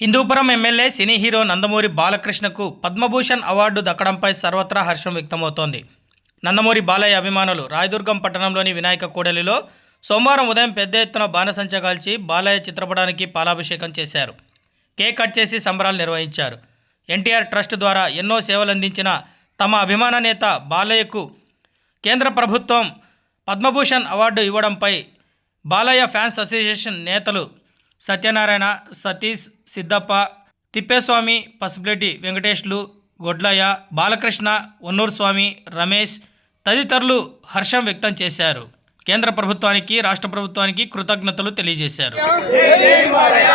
Hindupuram MLA cine hero Nandamuri బాలకృష్ణకు Padma Bhushan award దక్కడంపై సర్వత్రా హర్షం వ్యక్తమవుతోంది. నందమూరి బాలయ్య అభిమానులు రాయదుర్గం పట్టణంలోని వినాయక కూడలిలో సోమవారం ఉదయం పెద్ద ఎత్తున బాణసంచ కాల్చి బాలయ్య చిత్రపటానికి పాలాభిషేకం చేశారు. కేక్ కట్ చేసి సంబరాలు నిర్వహించారు. ఎన్టీఆర్ ట్రస్ట్ ద్వారా ఎన్నో సేవలందించిన తమ అభిమాన నేత బాలయ్యకు కేంద్ర ప్రభుత్వం పద్మభూషణ్ అవార్డు ఇవ్వడంపై బాలయ్య ఫ్యాన్స్ అసోసియేషన్ నేతలు సత్యనారాయణ సతీష్ సిద్దప్ప తిప్పేస్వామి పసుపులేటి వెంకటేష్లు గొడ్లయ్య బాలకృష్ణ ఒన్నూరు స్వామి రమేష్ తదితరులు హర్షం వ్యక్తం చేశారు. కేంద్ర ప్రభుత్వానికి రాష్ట్ర ప్రభుత్వానికి కృతజ్ఞతలు తెలియజేశారు. జై జై బాలయ్య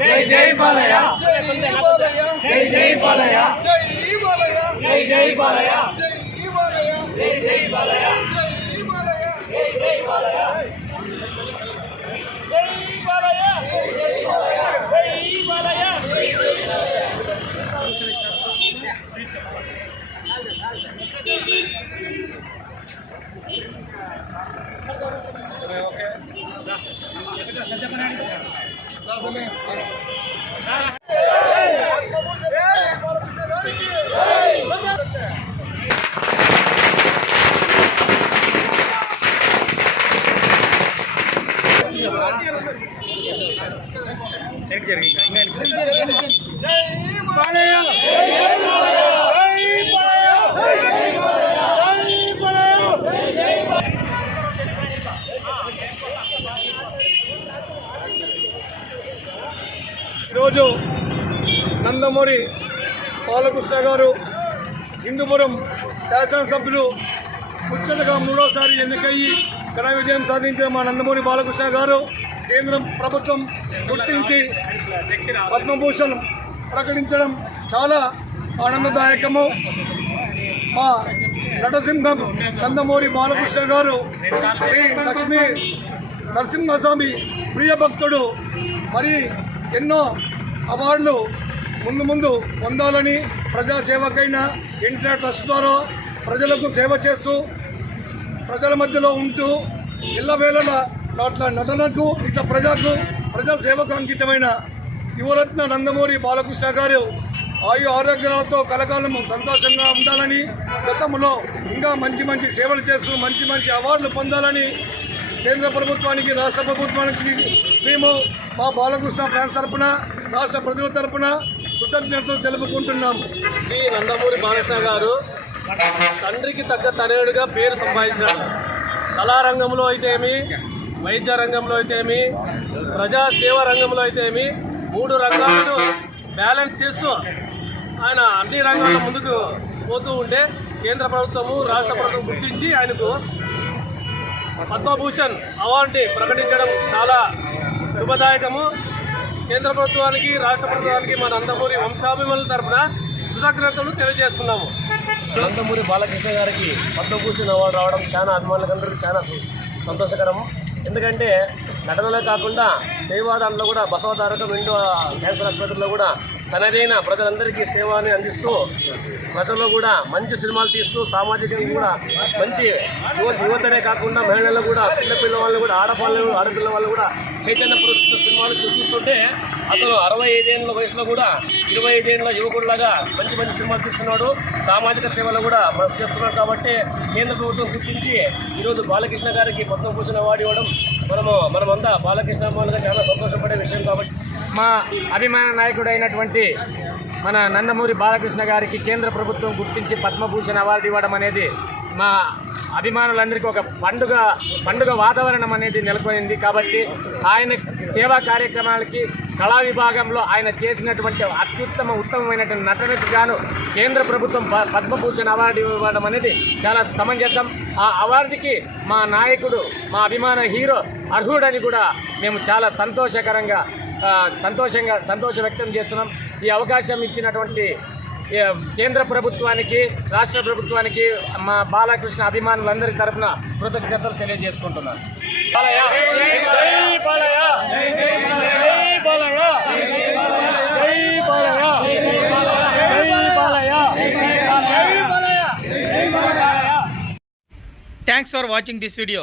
జై జై బాలయ్య జై జై బాలయ్య జై జై బాలయ్య జై జై బాలయ్య జై బాలయ్య జై బాలయ్య ఈరోజు నందమూరి బాలకృష్ణ గారు హిందూపురం శాసనసభ్యులు ముచ్చటగా మూడోసారి ఎన్నికయ్యి ఘన విజయం సాధించిన మా నందమూరి బాలకృష్ణ గారు కేంద్రం ప్రభుత్వం గుర్తించి పద్మభూషణ్ ప్రకటించడం చాలా ఆనందదాయకము. మా నటసింహం నందమూరి బాలకృష్ణ గారు శ్రీ లక్ష్మీ నరసింహస్వామి ప్రియ భక్తుడు. మరి ఎన్నో అవార్డులు ముందు ముందు పొందాలని ప్రజాసేవకైనా ఎన్టీఆర్ ట్రస్ట్ ద్వారా ప్రజలకు సేవ చేస్తూ ప్రజల మధ్యలో ఉంటూ ఇళ్ళవేళల అట్లా నటనకు ఇట్లా ప్రజలకు ప్రజల సేవకు అంకితమైన యువరత్న నందమూరి బాలకృష్ణ గారు ఆయు ఆరోగ్యాలతో కలకాలం సంతోషంగా ఉండాలని గతంలో ఇంకా మంచి మంచి సేవలు చేస్తూ మంచి మంచి అవార్డులు పొందాలని కేంద్ర ప్రభుత్వానికి రాష్ట్ర ప్రభుత్వానికి మేము మా బాలకృష్ణ ఫ్రాన్స్ తరఫున రాష్ట్ర ప్రజల తరపున కృతజ్ఞతలు తెలుపుకుంటున్నాం శ్రీ నందమూరి బాలకృష్ణ గారు తండ్రికి తగ్గ తనయుడిగా పేరు సంపాదించాడు. కళారంగంలో అయితేమి వైద్య రంగంలో అయితేమి ప్రజా సేవ రంగంలో అయితేమి మూడు రంగాలను బ్యాలెన్స్ చేస్తూ ఆయన అన్ని రంగాల్లో ముందుకు పోతూ ఉంటే కేంద్ర ప్రభుత్వము రాష్ట్ర ప్రభుత్వం గుర్తించి ఆయనకు పద్మభూషణ్ అవార్డుని ప్రకటించడం చాలా శుభదాయకము. కేంద్ర ప్రభుత్వానికి రాష్ట్ర ప్రభుత్వానికి మన అందమూరి వంశాభిమానుల తరపున కృతజ్ఞతలు తెలియజేస్తున్నాము. నందమూరి బాలకృష్ణ గారికి పద్మభూషణ్ అవార్డు రావడం చాలా అభిమానులందరికీ చాలా సు- సంతోషకరం. ఎందుకంటే నటనలే కాకుండా సేవా దాంట్లో కూడా బసవతారకం రెండో క్యాన్సర్ ఆసుపత్రిలో కూడా తనదైన ప్రజలందరికీ సేవని అందిస్తూ నటనలో కూడా మంచి సినిమాలు తీస్తూ సామాజికంగా కూడా మంచి యువతనే కాకుండా మహిళలు కూడా చిన్నపిల్ల వాళ్ళు కూడా ఆడపిల్లలు ఆడపిల్ల వాళ్ళు కూడా చైతన్య పురస్కృత సినిమాలు చూస్తుంటే అతను అరవై ఐదేళ్ళ వయసులో కూడా ఇరవై ఐదేళ్ళ యువకుడిలాగా మంచి మంచి సినిమాలు తీస్తున్నాడు. సామాజిక సేవలు కూడా చేస్తున్నాడు కాబట్టి కేంద్ర ప్రభుత్వం గుర్తించి ఈరోజు బాలకృష్ణ గారికి పద్మభూషణ అవార్డు ఇవ్వడం మనము మనమంతా బాలకృష్ణ అభిమానులుగా చాలా సంతోషపడే విషయం కాబట్టి మా అభిమాన నాయకుడు అయినటువంటి మన నందమూరి బాలకృష్ణ గారికి కేంద్ర ప్రభుత్వం గుర్తించి పద్మభూషణ్ అవార్డు ఇవ్వడం అనేది మా అభిమానులందరికీ ఒక పండుగ పండుగ వాతావరణం అనేది నెలకొనింది. కాబట్టి ఆయన సేవా కార్యక్రమాలకి కళా విభాగంలో ఆయన చేసినటువంటి అత్యుత్తమ ఉత్తమమైనటువంటి నటనకు గాను కేంద్ర ప్రభుత్వం ప- పద్మభూషణ్ అవార్డు ఇవ్వడం అనేది చాలా సమంజసం. ఆ అవార్డుకి మా నాయకుడు మా అభిమాన హీరో అర్హుడని కూడా మేము చాలా సంతోషకరంగా సంతోషంగా సంతోషం వ్యక్తం చేస్తున్నాం ఈ అవకాశం ఇచ్చినటువంటి కేంద్ర ప్రభుత్వానికి రాష్ట్ర ప్రభుత్వానికి మా బాలకృష్ణ అభిమానులందరి తరఫున కృతజ్ఞతలు తెలియజేసుకుంటున్నాను బాలయ్య! జై బాలయ్య! జై బాలయ్య! జై బాలయ్య! జై Balayya! Thanks for watching this video